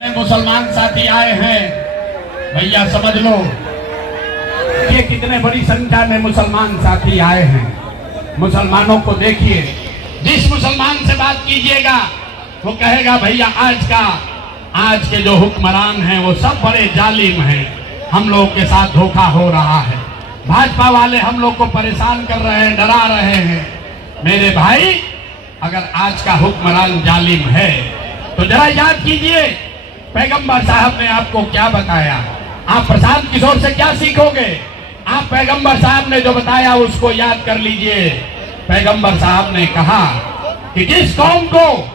मुसलमान साथी आए हैं, भैया समझ लो ये कितने बड़ी संख्या में मुसलमान साथी आए हैं। मुसलमानों को देखिए, जिस मुसलमान से बात कीजिएगा वो कहेगा भैया आज के जो हुक्मरान हैं वो सब बड़े जालिम हैं, हम लोग के साथ धोखा हो रहा है, भाजपा वाले हम लोग को परेशान कर रहे हैं, डरा रहे हैं। मेरे भाई, अगर आज का हुक्मरान जालिम है तो जरा याद कीजिए पैगंबर साहब ने आपको क्या बताया। आप प्रशांत किशोर से क्या सीखोगे? आप पैगंबर साहब ने जो बताया उसको याद कर लीजिए। पैगंबर साहब ने कहा कि जिस कौम को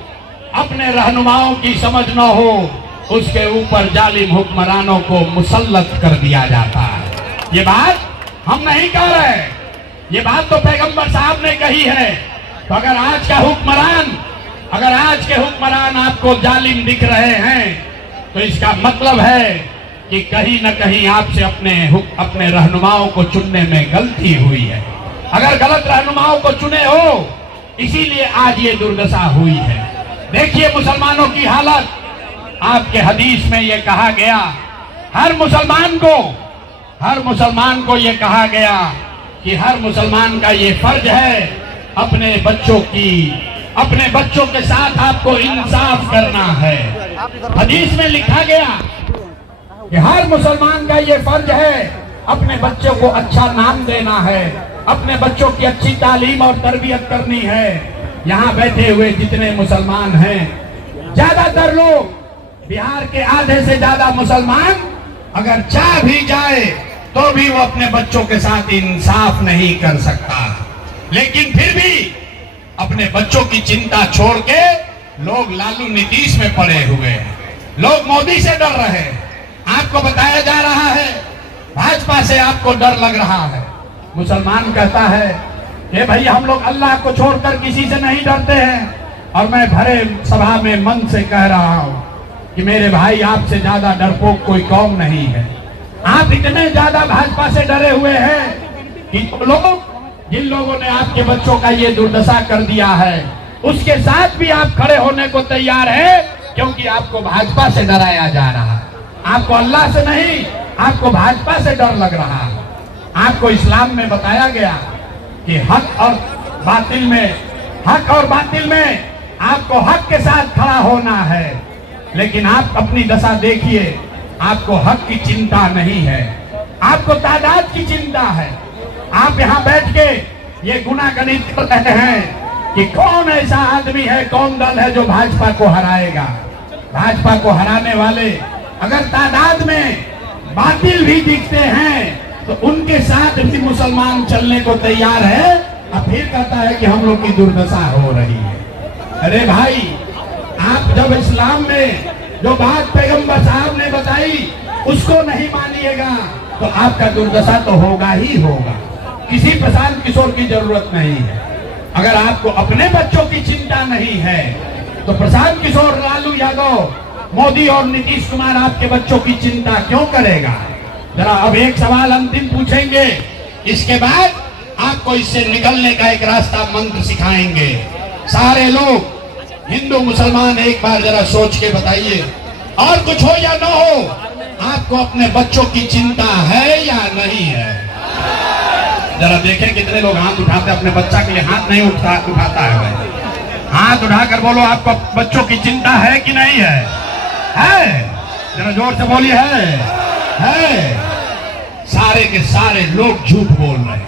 अपने रहनुमाओं की समझ न हो उसके ऊपर जालिम हुक्मरानों को मुसल्लत कर दिया जाता है। ये बात हम नहीं कह रहे, ये बात तो पैगंबर साहब ने कही है। तो अगर आज के हुक्मरान आपको जालिम दिख रहे हैं तो इसका मतलब है कि कहीं न कहीं आपसे अपने रहनुमाओं को चुनने में गलती हुई है। अगर गलत रहनुमाओं को चुने हो इसीलिए आज ये दुर्दशा हुई है। देखिए मुसलमानों की हालत, आपके हदीस में ये कहा गया, हर मुसलमान को ये कहा गया कि हर मुसलमान का ये फर्ज है अपने बच्चों के साथ आपको इंसाफ करना है। हदीस में लिखा गया कि हर मुसलमान का ये फर्ज है अपने बच्चों को अच्छा नाम देना है, अपने बच्चों की अच्छी तालीम और तरबियत करनी है। यहाँ बैठे हुए जितने मुसलमान हैं, ज्यादातर लोग बिहार के आधे से ज्यादा मुसलमान अगर चाह भी जाए तो भी वो अपने बच्चों के साथ इंसाफ नहीं कर सकता। लेकिन फिर भी अपने बच्चों की चिंता छोड़ के लोग लालू नीतीश में पड़े हुए हैं, लोग मोदी से डर रहे हैं। आपको बताया जा रहा है भाजपा से आपको डर लग रहा है। मुसलमान कहता है कि भाई हम लोग अल्लाह को छोड़कर किसी से नहीं डरते हैं। और मैं भरे सभा में मन से कह रहा हूं कि मेरे भाई आपसे ज्यादा डरपोक कोई कौम नहीं है। आप इतने ज्यादा भाजपा से डरे हुए हैं कि जिन लोगों ने आपके बच्चों का ये दुर्दशा कर दिया है उसके साथ भी आप खड़े होने को तैयार है, क्योंकि आपको भाजपा से डराया जा रहा है। आपको अल्लाह से नहीं, आपको भाजपा से डर लग रहा है। आपको इस्लाम में बताया गया कि हक और बातिल में आपको हक के साथ खड़ा होना है। लेकिन आप अपनी दशा देखिए, आपको हक की चिंता नहीं है, आपको तादाद की चिंता है। आप यहाँ बैठ के ये गुनागणित कर रहे हैं कि कौन ऐसा आदमी है, कौन दल है जो भाजपा को हराएगा। भाजपा को हराने वाले अगर तादाद में बातिल भी दिखते हैं तो उनके साथ भी मुसलमान चलने को तैयार है। अब फिर कहता है कि हम लोग की दुर्दशा हो रही है। अरे भाई, आप जब इस्लाम में जो बात पैगंबर साहब ने बताई उसको नहीं मानिएगा तो आपका दुर्दशा तो होगा ही होगा। किसी प्रशांत किशोर की जरूरत नहीं है। अगर आपको अपने बच्चों की चिंता नहीं है तो प्रशांत किशोर, लालू यादव, मोदी और नीतीश कुमार आपके बच्चों की चिंता क्यों करेगा? जरा अब एक सवाल अंतिम पूछेंगे, इसके बाद आपको इससे निकलने का एक रास्ता मंत्र सिखाएंगे। सारे लोग हिंदू मुसलमान एक बार जरा सोच के बताइए, और कुछ हो या न हो, आपको अपने बच्चों की चिंता है या नहीं है? जरा देखें कितने लोग हाथ उठाते, अपने बच्चा के लिए हाथ नहीं उठाता है भाई। हाथ उठाकर बोलो, आपको बच्चों की चिंता है कि नहीं है? है? जरा जोर से बोलिए, है? सारे के सारे लोग झूठ बोल रहे हैं,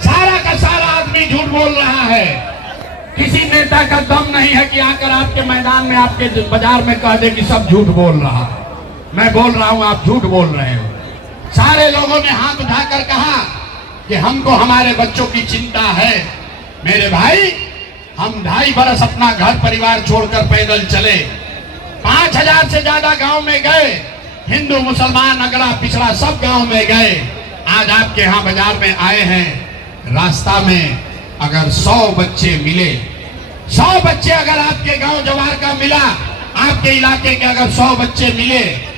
सारा का सारा आदमी झूठ बोल रहा है। किसी नेता का दम नहीं है कि आकर आपके मैदान में, आपके बाजार में कह दे कि सब झूठ बोल रहा है। मैं बोल रहा हूं, आप झूठ बोल रहे हो। सारे लोगों ने हाथ उठाकर कहा कि हमको हमारे बच्चों की चिंता है। मेरे भाई, हम 2.5 बरस अपना घर परिवार छोड़कर पैदल चले, 5000 से ज्यादा गांव में गए, हिंदू मुसलमान अगड़ा पिछड़ा सब गांव में गए। आज आपके यहाँ बाजार में आए हैं, रास्ता में अगर 100 बच्चे मिले, 100 बच्चे अगर आपके गांव जवार का मिला, आपके इलाके के अगर 100 बच्चे मिले,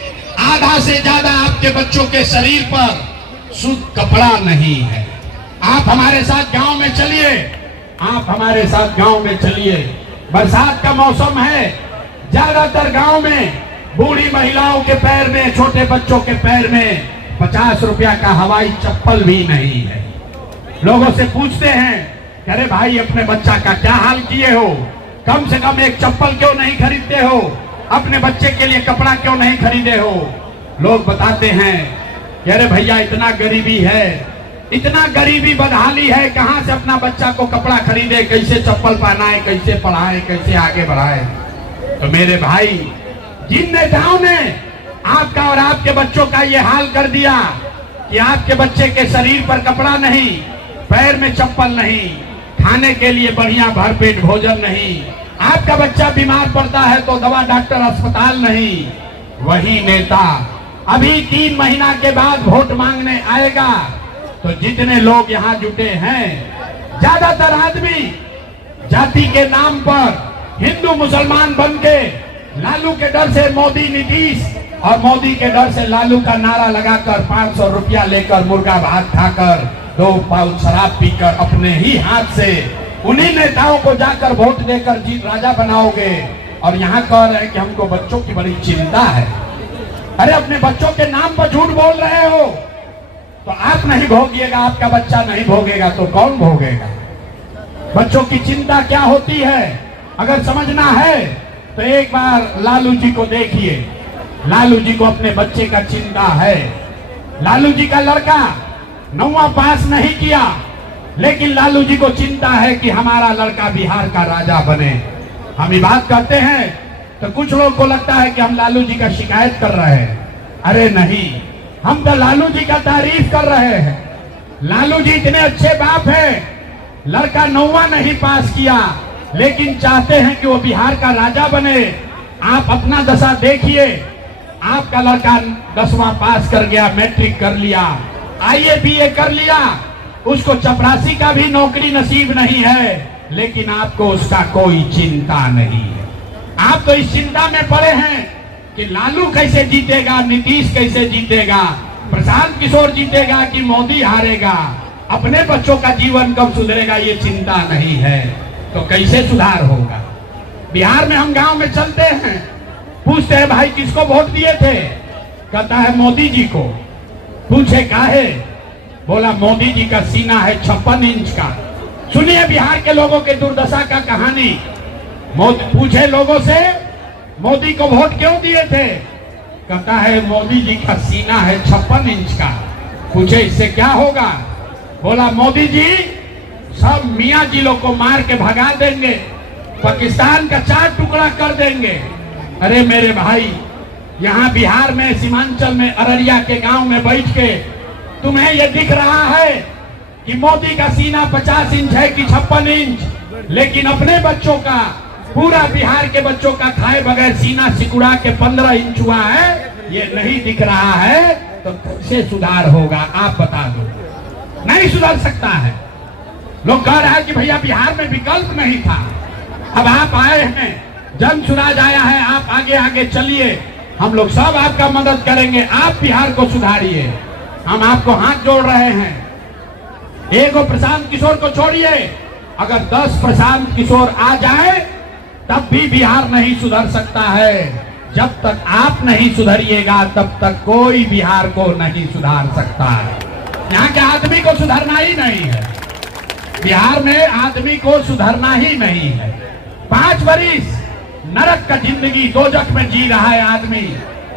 आधा से ज्यादा आपके बच्चों के शरीर पर शुद्ध कपड़ा नहीं है। आप हमारे साथ गांव में चलिए, आप हमारे साथ गांव में चलिए। बरसात का मौसम है, ज्यादातर गांव में बूढ़ी महिलाओं के पैर में, छोटे बच्चों के पैर में 50 रुपया का हवाई चप्पल भी नहीं है। लोगों से पूछते हैं, अरे भाई अपने बच्चा का क्या हाल किए हो, कम से कम एक चप्पल क्यों नहीं खरीदते हो, अपने बच्चे के लिए कपड़ा क्यों नहीं खरीदे हो। लोग बताते हैं कि अरे भैया इतना गरीबी है, इतना गरीबी बदहाली है, कहां से अपना बच्चा को कपड़ा खरीदे, कैसे चप्पल पहनाए, कैसे पढ़ाए, कैसे आगे बढ़ाए। तो मेरे भाई, जिन नेताओं ने आपका और आपके बच्चों का ये हाल कर दिया कि आपके बच्चे के शरीर पर कपड़ा नहीं, पैर में चप्पल नहीं, खाने के लिए बढ़िया भरपेट भोजन नहीं, आपका बच्चा बीमार पड़ता है तो दवा डॉक्टर अस्पताल नहीं, वही नेता अभी 3 महीना के बाद वोट मांगने आएगा तो जितने लोग यहाँ जुटे हैं, ज्यादातर आदमी जाति के नाम पर हिंदू मुसलमान बन के लालू के डर से मोदी नीतीश और मोदी के डर से लालू का नारा लगाकर 500 रुपया लेकर मुर्गा भात खाकर 2 पाउच शराब पीकर अपने ही हाथ से उन्हीं नेताओं को जाकर वोट देकर जीत राजा बनाओगे और यहाँ कह रहे हैं कि हमको बच्चों की बड़ी चिंता है। अरे अपने बच्चों के नाम पर झूठ बोल रहे हो तो आप नहीं भोगिएगा, आपका बच्चा नहीं भोगेगा तो कौन भोगेगा। बच्चों की चिंता क्या होती है अगर समझना है तो एक बार लालू जी को देखिए। लालू जी को अपने बच्चे का चिंता है। लालू जी का लड़का 9वां पास नहीं किया, लेकिन लालू जी को चिंता है कि हमारा लड़का बिहार का राजा बने। हम ये बात करते हैं तो कुछ लोग को लगता है कि हम लालू जी का शिकायत कर रहे हैं। अरे नहीं, हम तो लालू जी का तारीफ कर रहे हैं। लालू जी इतने अच्छे बाप हैं, लड़का 9वां नहीं पास किया लेकिन चाहते हैं कि वो बिहार का राजा बने। आप अपना दशा देखिए, आपका लड़का 10वां पास कर गया, मैट्रिक कर लिया, IAS BA कर लिया, उसको चपरासी का भी नौकरी नसीब नहीं है, लेकिन आपको उसका कोई चिंता नहीं है। आप तो इस चिंता में पड़े हैं कि लालू कैसे जीतेगा, नीतीश कैसे जीतेगा, प्रशांत किशोर जीतेगा कि मोदी हारेगा, अपने बच्चों का जीवन कब सुधरेगा, ये चिंता नहीं है। तो कैसे सुधार होगा। बिहार में हम गांव में चलते हैं, पूछते हैं भाई किसको वोट दिए थे, कहता है मोदी जी को। पूछे काहे, बोला मोदी जी का सीना है 56 इंच का। सुनिए बिहार के लोगों के दुर्दशा का कहानी। पूछे लोगों से मोदी को वोट क्यों दिए थे, कहता है मोदी जी का सीना है 56 इंच का। पूछे इससे क्या होगा, बोला मोदी जी सब मियाँ जिलों को मार के भगा देंगे, पाकिस्तान का 4 टुकड़ा कर देंगे। अरे मेरे भाई, यहाँ बिहार में सीमांचल में अररिया के गांव में बैठ के तुम्हें ये दिख रहा है कि मोदी का सीना 50 इंच है कि 56 इंच, लेकिन अपने बच्चों का, पूरा बिहार के बच्चों का खाए बगैर सीना सिकुड़ा के 15 इंच हुआ है, ये नहीं दिख रहा है तो कैसे सुधार होगा आप बता दो। नहीं सुधर सकता है। लोग कह रहे हैं कि भैया बिहार में विकल्प नहीं था, अब आप आए हैं, जन सुराज आया है, आप आगे आगे चलिए, हम लोग सब आपका मदद करेंगे, आप बिहार को सुधारिए। हम आपको हाथ जोड़ रहे हैं। एक प्रशांत किशोर को छोड़िए, अगर 10 प्रशांत किशोर आ जाए तब भी बिहार नहीं सुधर सकता है। जब तक आप नहीं सुधरिएगा तब तक कोई बिहार को नहीं सुधार सकता है। यहाँ के आदमी को सुधरना ही नहीं है, बिहार में आदमी को सुधरना ही नहीं है। 5 वर्ष नरक का जिंदगी दोजख में जी रहा है आदमी।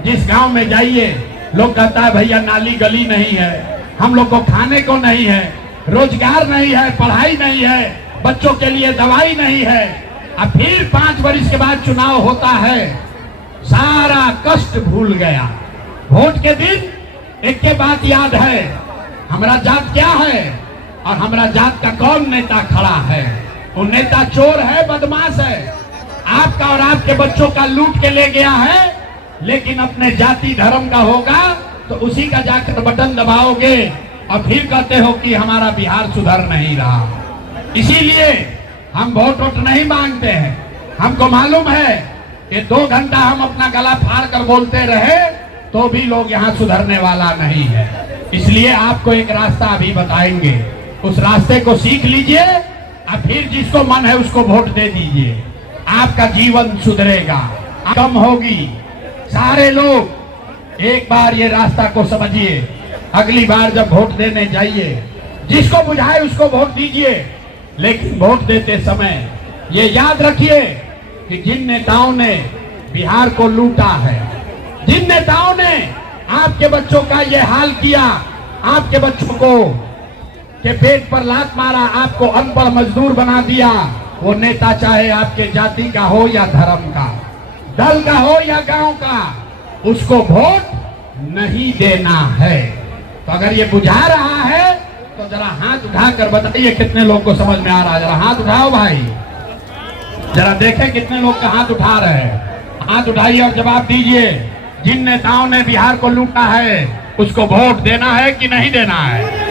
जिस गांव में जाइए लोग कहता है भैया नाली गली नहीं है, हम लोग को खाने को नहीं है, रोजगार नहीं है, पढ़ाई नहीं है, बच्चों के लिए दवाई नहीं है। अब फिर 5 वर्ष के बाद चुनाव होता है, सारा कष्ट भूल गया। वोट के दिन एक के बात याद है, हमारा जात क्या है और हमारा जात का कौन नेता खड़ा है। वो नेता चोर है, बदमाश है, आपका और आपके बच्चों का लूट के ले गया है, लेकिन अपने जाति धर्म का होगा तो उसी का जाकर बटन दबाओगे और फिर कहते हो कि हमारा बिहार सुधर नहीं रहा। इसीलिए हम वोट नहीं मांगते हैं। हमको मालूम है कि 2 घंटा हम अपना गला फाड़ कर बोलते रहे तो भी लोग यहाँ सुधरने वाला नहीं है। इसलिए आपको एक रास्ता अभी बताएंगे, उस रास्ते को सीख लीजिए और फिर जिसको मन है उसको वोट दे दीजिए। आपका जीवन सुधरेगा, कम होगी, सारे लोग एक बार ये रास्ता को समझिए। अगली बार जब वोट देने जाइए, जिसको बुझाए उसको वोट दीजिए, लेकिन वोट देते समय ये याद रखिए कि जिन नेताओं ने बिहार को लूटा है, जिन नेताओं ने आपके बच्चों का ये हाल किया, आपके बच्चों को के पेट पर लात मारा, आपको अनपढ़ मजदूर बना दिया, वो नेता चाहे आपके जाति का हो या धर्म का, दल का हो या गांव का, उसको वोट नहीं देना है। तो अगर ये बुझा रहा है तो जरा हाथ उठाकर बताइए कितने लोग को समझ में आ रहा है। जरा हाथ उठाओ भाई, जरा देखें कितने लोग का हाथ उठा रहे हैं। हाथ उठाइए और जवाब दीजिए। जिन नेताओं ने बिहार को लूटा है उसको वोट देना है कि नहीं देना है?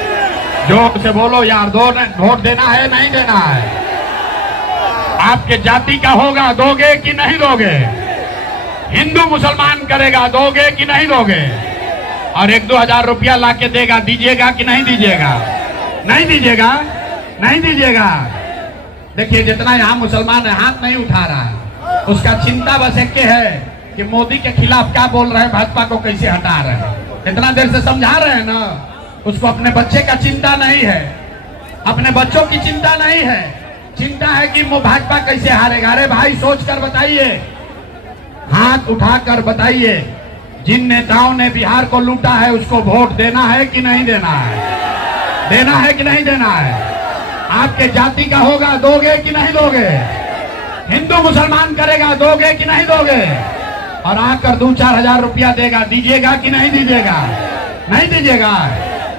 जोर से बोलो यार, वोट देना है नहीं देना है? आपके जाति का होगा, दोगे कि नहीं दोगे? हिंदू मुसलमान करेगा, दोगे कि नहीं दोगे? और 1-2 हजार रुपया लाके देगा, दीजिएगा कि नहीं दीजिएगा? नहीं दीजिएगा, नहीं दीजिएगा। देखिए जितना यहाँ मुसलमान है हाथ नहीं उठा रहा है, उसका चिंता बस एक है कि मोदी के खिलाफ क्या बोल रहे हैं, भाजपा को कैसे हटा रहे हैं। इतना देर से समझा रहे हैं ना, उसको अपने बच्चे का चिंता नहीं है, अपने बच्चों की चिंता नहीं है, चिंता है कि वो भाजपा कैसे हारेगा। अरे भाई सोच कर बताइए, हाथ उठाकर बताइए, जिन नेताओं ने बिहार को लूटा है उसको वोट देना है कि नहीं देना है? देना है कि नहीं देना है? आपके जाति का होगा, दोगे कि नहीं दोगे? हिंदू मुसलमान करेगा, दोगे कि नहीं दोगे? और आकर 2-4 हजार रुपया देगा, दीजिएगा कि नहीं दीजिएगा? नहीं दीजिएगा।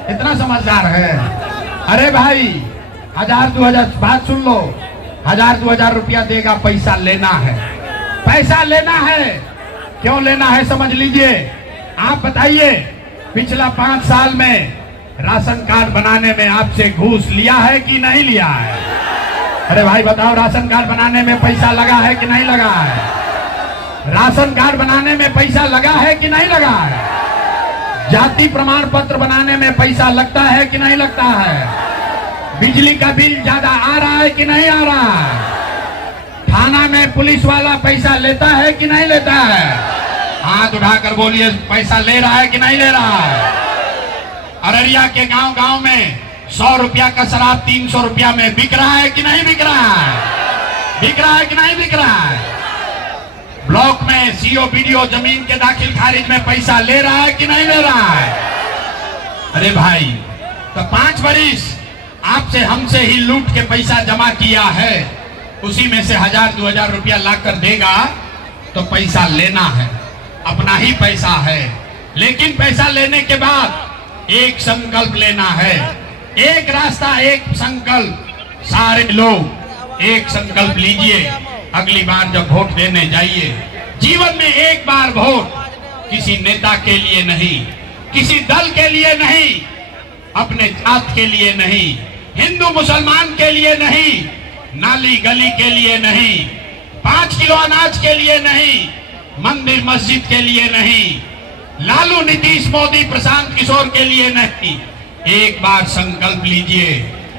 इतना समझदार है। अरे भाई 1000-2 हजार, बात सुन लो, 1000-2 हजार रुपया देगा, पैसा लेना है, पैसा लेना है। क्यों लेना है समझ लीजिए। आप बताइए, पिछला 5 साल में राशन कार्ड बनाने में आपसे घूस लिया है कि नहीं लिया है? अरे भाई बताओ, राशन कार्ड बनाने में पैसा लगा है कि नहीं लगा है? राशन कार्ड बनाने में पैसा लगा है कि नहीं लगा है? जाति प्रमाण पत्र बनाने में पैसा लगता है कि नहीं लगता है? बिजली का बिल ज्यादा आ रहा है कि नहीं आ रहा है? थाना में पुलिस वाला पैसा लेता है कि नहीं लेता है? हाथ उठाकर बोलिए, पैसा ले रहा है कि नहीं ले रहा है? अररिया के गांव गांव में 100 रुपया का शराब 300 रुपया में बिक रहा है कि नहीं बिक रहा है? बिक रहा है कि नहीं बिक रहा है? ब्लॉक में सीओ बीडीओ जमीन के दाखिल खारिज में पैसा ले रहा है कि नहीं ले रहा है? अरे भाई, तो 5 बरिस आपसे हमसे ही लूट के पैसा जमा किया है, उसी में से 1000-2 हजार रुपया लाकर देगा तो पैसा लेना है, अपना ही पैसा है। लेकिन पैसा लेने के बाद एक संकल्प लेना है, एक रास्ता, एक संकल्प। सारे लोग एक संकल्प लीजिए, अगली बार जब वोट देने जाइए, जीवन में एक बार वोट, किसी नेता के लिए नहीं, किसी दल के लिए नहीं, अपने जात के लिए नहीं, हिंदू मुसलमान के लिए नहीं, नाली गली के लिए नहीं, 5 किलो अनाज के लिए नहीं, मंदिर मस्जिद के लिए नहीं, लालू नीतीश मोदी प्रशांत किशोर के लिए नहीं। एक बार संकल्प लीजिए,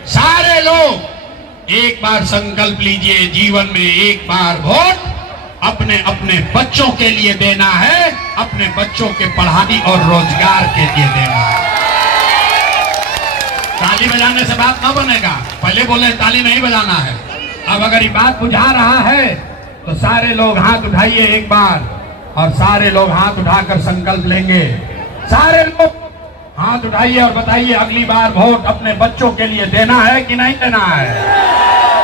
सारे लोग एक बार संकल्प लीजिए, जीवन में एक बार वोट अपने अपने बच्चों के लिए देना है, अपने बच्चों के पढ़ाई और रोजगार के लिए देना है। ताली बजाने से बात ना बनेगा, पहले बोले ताली नहीं बजाना है। अब अगर ये बात बुझा रहा है तो सारे लोग हाथ उठाइए एक बार, और सारे लोग हाथ उठाकर संकल्प लेंगे। सारे लोग हाथ उठाइए और बताइए, अगली बार वोट अपने बच्चों के लिए देना है कि नहीं देना है?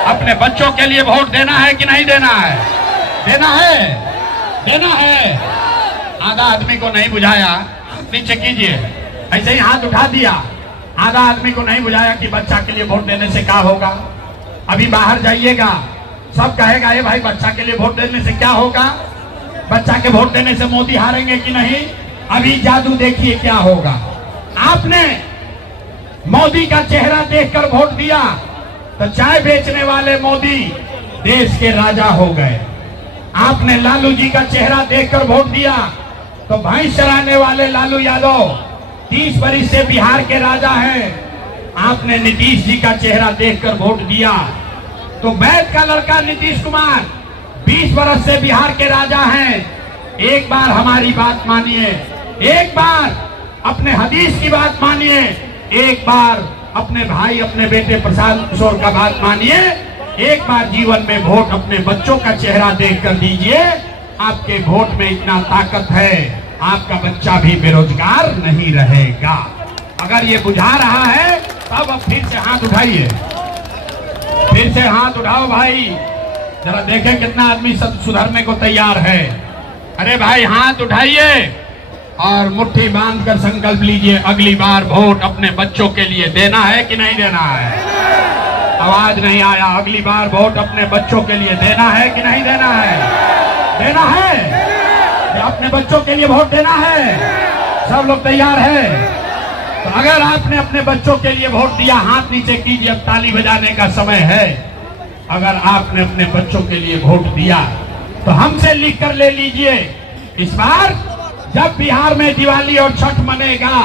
अपने बच्चों के लिए वोट देना है कि नहीं देना है? देना है, देना है। आधा आदमी को नहीं बुझाया, नीचे कीजिए, ऐसे ही हाथ उठा दिया। आधा आदमी को नहीं बुझाया कि बच्चा के लिए वोट देने से क्या होगा। अभी बाहर जाइएगा, सब कहेगा ये भाई बच्चा के लिए वोट देने से क्या होगा, बच्चा के वोट देने से मोदी हारेंगे कि नहीं। अभी जादू देखिए क्या होगा। आपने मोदी का चेहरा देखकर वोट दिया तो चाय बेचने वाले मोदी देश के राजा हो गए। आपने लालू जी का चेहरा देखकर वोट दिया तो भैंस चराने वाले लालू यादव 30 बरिस से बिहार के राजा हैं। आपने नीतीश जी का चेहरा देखकर वोट दिया तो वैद का लड़का नीतीश कुमार 20 बरस से बिहार के राजा हैं। एक बार हमारी बात मानिए, एक बार अपने हदीस की बात मानिए, एक बार अपने भाई अपने बेटे प्रशांत किशोर का बात मानिए, एक बार जीवन में वोट अपने बच्चों का चेहरा देखकर दीजिए। आपके वोट में इतना ताकत है, आपका बच्चा भी बेरोजगार नहीं रहेगा। अगर ये बुझा रहा है तब अब फिर से हाथ उठाइए, फिर से हाथ उठाओ भाई, जरा देखें कितना आदमी सुधरने को तैयार है। अरे भाई हाथ उठाइए और मुट्ठी बांधकर संकल्प लीजिए, अगली बार वोट अपने बच्चों के लिए देना है कि नहीं देना है? आवाज नहीं आया। अगली बार वोट अपने बच्चों के लिए देना है कि नहीं देना है? देना है। अपने बच्चों के लिए वोट देना है। सब लोग तैयार है? तो अगर आपने अपने बच्चों के लिए वोट दिया, हाथ नीचे कीजिए, अब ताली बजाने का समय है। अगर आपने अपने बच्चों के लिए वोट दिया तो हमसे लिख कर ले लीजिए, इस बार जब बिहार में दिवाली और छठ मनेगा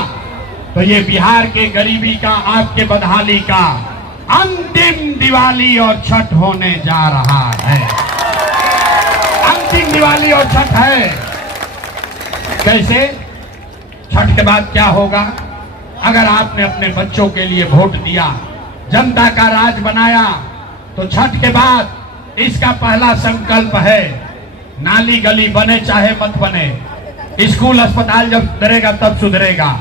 तो ये बिहार के गरीबी का, आपके बदहाली का अंतिम दिवाली और छठ होने जा रहा है। अंतिम दिवाली और छठ है। कैसे? छठ के बाद क्या होगा? अगर आपने अपने बच्चों के लिए वोट दिया, जनता का राज बनाया, तो छठ के बाद इसका पहला संकल्प है, नाली गली बने चाहे मत बने, स्कूल अस्पताल जब सुधरेगा तब सुधरेगा,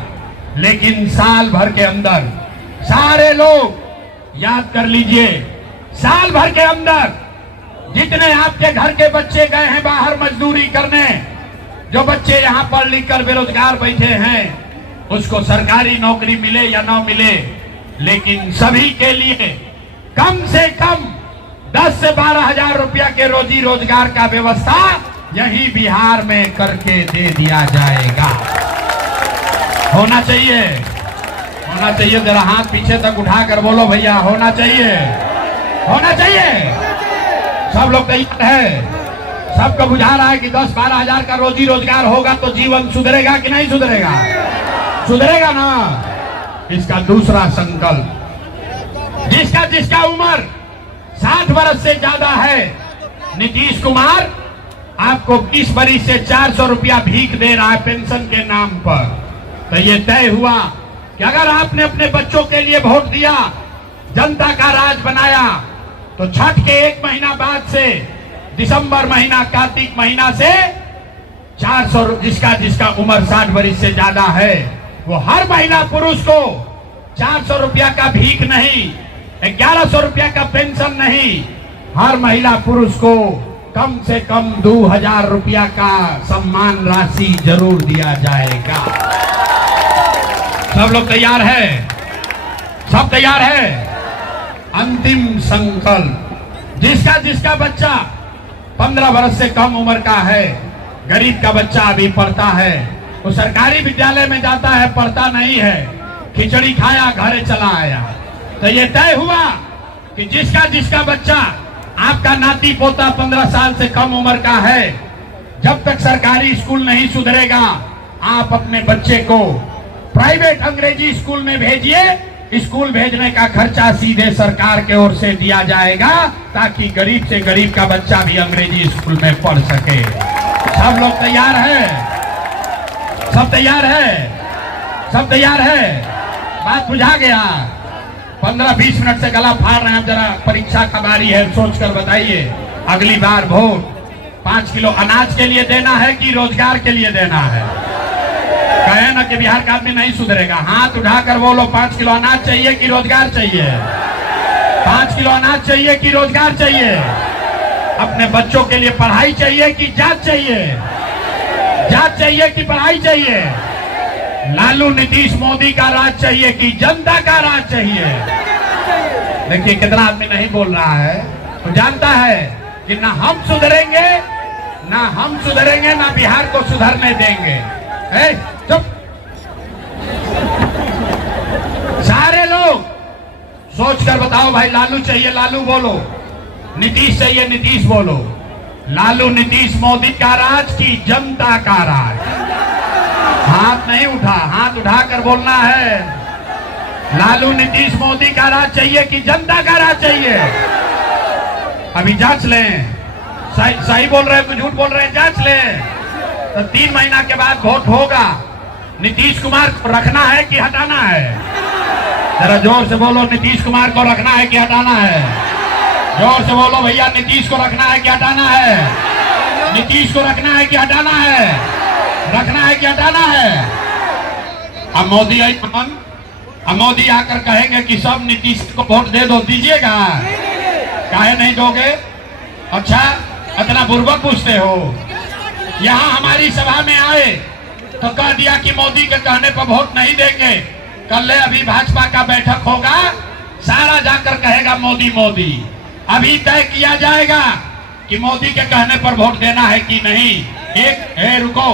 लेकिन साल भर के अंदर सारे लोग याद कर लीजिए, साल भर के अंदर जितने आपके घर के बच्चे गए हैं बाहर मजदूरी करने, जो बच्चे यहाँ पढ़ लिख कर बेरोजगार बैठे हैं, उसको सरकारी नौकरी मिले या ना मिले, लेकिन सभी के लिए कम से कम 10 से 12 हजार रुपया के रोजी रोजगार का व्यवस्था यही बिहार में करके दे दिया जाएगा। होना चाहिए, होना चाहिए। जरा हाथ पीछे तक उठाकर बोलो भैया, होना चाहिए, होना चाहिए। सब लोग तैयार है? सबको बुझा रहा है कि 10-12 हजार का रोजी रोजगार होगा तो जीवन सुधरेगा कि नहीं सुधरेगा? सुधरेगा ना। इसका दूसरा संकल्प, जिसका जिसका उम्र 60 वर्ष से ज्यादा है, नीतीश कुमार आपको 20 वर्ष से 400 रुपया भीख दे रहा है पेंशन के नाम पर। तो ये तय हुआ कि अगर आपने अपने बच्चों के लिए वोट दिया, जनता का राज बनाया, तो छठ के 1 महीना बाद से, दिसंबर महीना, कार्तिक महीना से 400, जिसका जिसका उम्र 60 वर्ष से ज्यादा है, वो हर महिला पुरुष को 400 रुपया का भीख नहीं, 1100 रुपया का पेंशन नहीं, हर महिला पुरुष को कम से कम 2000 रुपया का सम्मान राशि जरूर दिया जाएगा। सब लोग तैयार है? सब तैयार है? अंतिम संकल्प, जिसका जिसका बच्चा 15 वर्ष से कम उम्र का है, गरीब का बच्चा अभी पढ़ता है, वो सरकारी विद्यालय में जाता है, पढ़ता नहीं है, खिचड़ी खाया घरे चला आया, तो ये तय हुआ कि जिसका जिसका बच्चा, आपका नाती पोता 15 साल से कम उम्र का है, जब तक सरकारी स्कूल नहीं सुधरेगा, आप अपने बच्चे को प्राइवेट अंग्रेजी स्कूल में भेजिए। स्कूल भेजने का खर्चा सीधे सरकार के ओर से दिया जाएगा, ताकि गरीब से गरीब का बच्चा भी अंग्रेजी स्कूल में पढ़ सके। सब लोग तैयार है? सब तैयार है? सब तैयार है? बात बुझा गया? 15-20 मिनट से गला फाड़ रहे हैं, जरा परीक्षा का बारी है, सोचकर बताइए। अगली बार वोट 5 किलो अनाज के लिए देना है कि रोजगार के लिए देना है? कहे ना कि बिहार का आदमी नहीं सुधरेगा, हाथ उठाकर बोलो, 5 किलो अनाज चाहिए कि रोजगार चाहिए? 5 किलो अनाज चाहिए कि रोजगार चाहिए? अपने बच्चों के लिए पढ़ाई चाहिए कि जात चाहिए? जात चाहिए कि पढ़ाई चाहिए? लालू नीतीश मोदी का राज चाहिए कि जनता का राज चाहिए? देखिए कितना आदमी नहीं बोल रहा है, तो जानता है कि ना हम सुधरेंगे, ना बिहार को सुधरने देंगे। चुप। सारे लोग सोच कर बताओ भाई, लालू चाहिए लालू बोलो, नीतीश चाहिए नीतीश बोलो। लालू नीतीश मोदी का राज की जनता का राज? हाथ नहीं उठा, हाथ उठाकर बोलना है। लालू नीतीश मोदी का राज चाहिए कि जनता का राज चाहिए? अभी जांच लें, सही बोल रहे हैं तो झूठ बोल रहे हैं, जांच लें। तो 3 महीना के बाद वोट होगा। नीतीश कुमार को रखना है कि हटाना है? जरा जोर से बोलो, नीतीश कुमार को रखना है कि हटाना है? जोर से बोलो भैया, नीतीश को रखना है कि हटाना है? नीतीश को रखना है कि हटाना है? रखना है कि हटाना है? अब मोदी आई, अब मोदी आकर कहेंगे कि सब नीतीश को वोट दे दो, दीजिएगा? काहे नहीं दोगे? अच्छा, इतना बुर्बक पूछते हो। यहाँ हमारी सभा में आए तो कह दिया कि मोदी के कहने पर वोट नहीं देंगे। कल अभी भाजपा का बैठक होगा, सारा जाकर कहेगा मोदी मोदी। अभी तय किया जाएगा कि मोदी के कहने पर वोट देना है कि नहीं। रुको,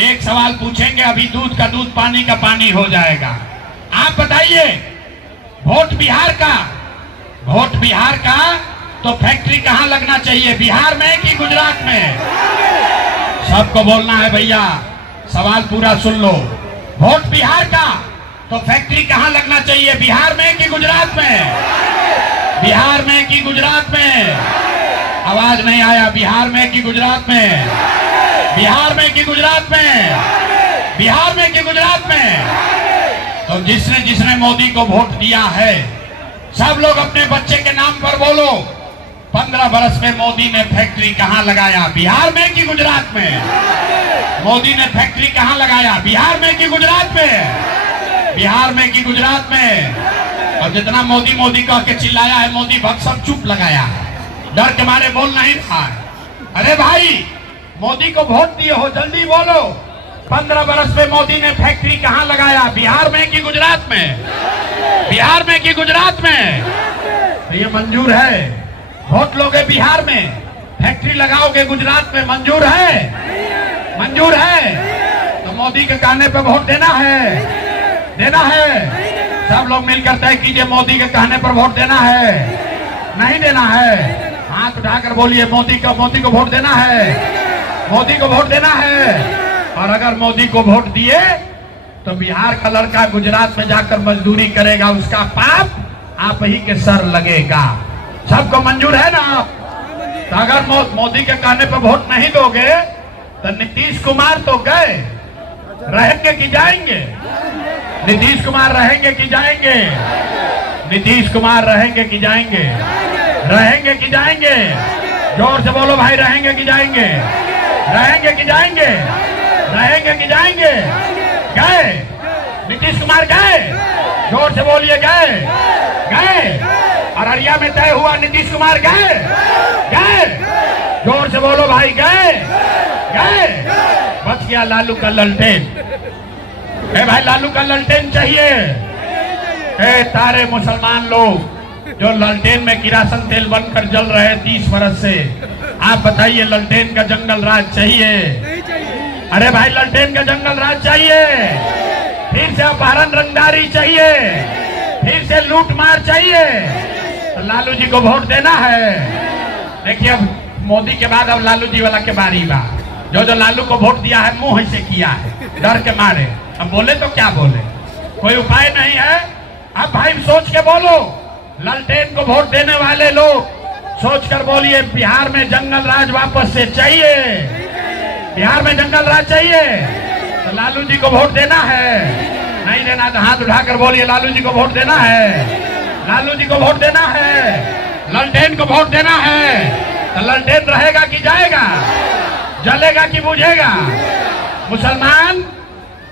एक सवाल पूछेंगे, अभी दूध का दूध पानी का पानी हो जाएगा। आप बताइए, वोट बिहार का, वोट बिहार का तो फैक्ट्री कहाँ लगना चाहिए, बिहार में कि गुजरात में? सबको बोलना है भैया, सवाल पूरा सुन लो। वोट बिहार का तो फैक्ट्री कहाँ लगना चाहिए, बिहार में कि गुजरात में? बिहार में कि गुजरात में? आवाज नहीं आया। बिहार में कि गुजरात में? बिहार में कि गुजरात में? बिहार में कि गुजरात में? तो जिसने जिसने मोदी को वोट दिया है, सब लोग अपने बच्चे के नाम पर बोलो, 15 बरस में मोदी ने फैक्ट्री कहाँ लगाया, बिहार में कि गुजरात में? मोदी ने फैक्ट्री कहाँ लगाया, बिहार में कि गुजरात में? बिहार में कि गुजरात में? और जितना मोदी मोदी कह के चिल्लाया है, मोदी भक्त सब चुप लगाया है, डर के मारे बोल नहीं रहा है। अरे भाई, मोदी को वोट दिए हो, जल्दी बोलो, 15 बरस में मोदी ने फैक्ट्री कहाँ लगाया, बिहार में कि गुजरात में? बिहार में कि गुजरात में? तो ये मंजूर है? वोट लोगे बिहार में, फैक्ट्री लगाओगे गुजरात में, मंजूर है? मंजूर है? तो मोदी के कहने पे वोट देना है, देना है? सब लोग मिलकर तय कीजिए, मोदी के कहने पर वोट देना है, नहीं देना है? हाथ उठाकर बोलिए, मोदी को वोट देना है, मोदी को वोट देना है। और अगर मोदी को वोट दिए तो बिहार का लड़का गुजरात में जाकर मजदूरी करेगा, उसका पाप आप ही के सर लगेगा। सबको मंजूर है ना? तो अगर मोदी के कहने पर वोट नहीं दोगे तो नीतीश कुमार तो गए, रहेंगे कि जाएंगे? नीतीश कुमार रहेंगे कि जाएंगे? नीतीश कुमार रहेंगे कि जाएंगे? रहेंगे कि जाएंगे? जोर से बोलो भाई, रहेंगे कि जाएंगे? रहेंगे कि जाएंगे? रहेंगे कि जाएंगे? गए? नीतीश कुमार गए? जोर से बोलिए, गए? गए? अररिया में तय हुआ, नीतीश कुमार गए? गए? जोर से बोलो भाई, गए? गए? बच गया लालू का ललटेन। भाई, लालू का ललटेन चाहिए? तारे मुसलमान लोग जो ललटेन में किरासन तेल बनकर जल रहे 30 बरस से, आप बताइए, ललटेन का जंगल राज चाहिए? अरे भाई, ललटेन का जंगल राज चाहिए? फिर से अपहरण रंगदारी चाहिए? फिर से लूट मार चाहिए? तो लालू जी को वोट देना है। देखिए, अब मोदी के बाद अब लालू जी वाला के बारी बा। जो लालू को वोट दिया है, मुंह से किया है, डर के मारे। अब बोले तो क्या बोले, कोई उपाय नहीं है। अब भाई सोच के बोलो, ललटेन को वोट देने वाले लोग सोचकर बोलिए, बिहार में जंगल राज वापस से चाहिए? बिहार में जंगल राज चाहिए? तो लालू जी को वोट देना है? नहीं देना तो हाथ उठाकर बोलिए, लालू जी को वोट देना है? लालू जी को वोट देना है? ललटेन को वोट देना है? तो ललटेन रहेगा कि जाएगा? जलेगा कि बुझेगा? मुसलमान,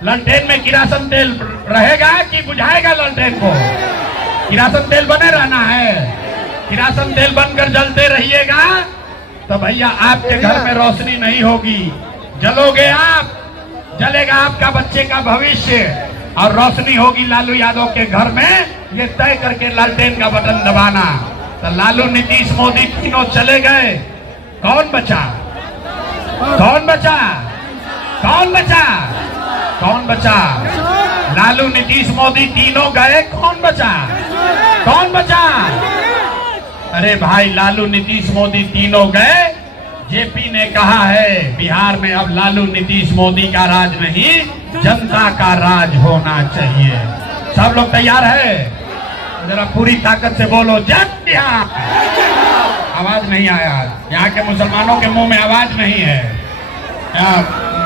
ललटेन में किरासन तेल रहेगा कि बुझाएगा ललटेन को? किरासन तेल बने रहना है। किरासन तेल बनकर जलते रहिएगा तो भैया आपके घर में रोशनी नहीं होगी, जलोगे आप, जलेगा आपका बच्चे का भविष्य, और रोशनी होगी लालू यादव के घर में। ये तय करके लालटेन का बटन दबाना। तो लालू, नीतीश, मोदी तीनों चले गए, कौन बचा? कौन बचा? कौन बचा? कौन बचा? लालू, नीतीश, मोदी तीनों गए, कौन बचा? कौन बचा? अरे भाई, लालू, नीतीश, मोदी तीनों गए। जेपी ने कहा है, बिहार में अब लालू, नीतीश, मोदी का राज नहीं, जनता का राज होना चाहिए। सब लोग तैयार है? जरा पूरी ताकत से बोलो, जय बिहार। आवाज नहीं आया, यहाँ के मुसलमानों के मुंह में आवाज नहीं है।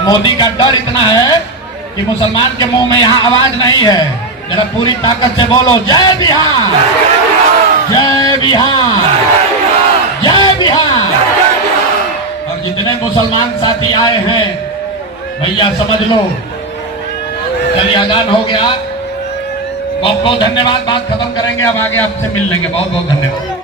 मोदी का डर इतना है कि मुसलमान के मुंह में यहाँ आवाज नहीं है। जरा पूरी ताकत से बोलो जय बिहार, जय बिहार, जय बिहार। और जितने मुसलमान साथी आए हैं भैया समझ लो, चलिए अजान हो गया। बहुत बहुत धन्यवाद। बात खत्म करेंगे, अब आगे आपसे मिल लेंगे। बहुत बहुत धन्यवाद।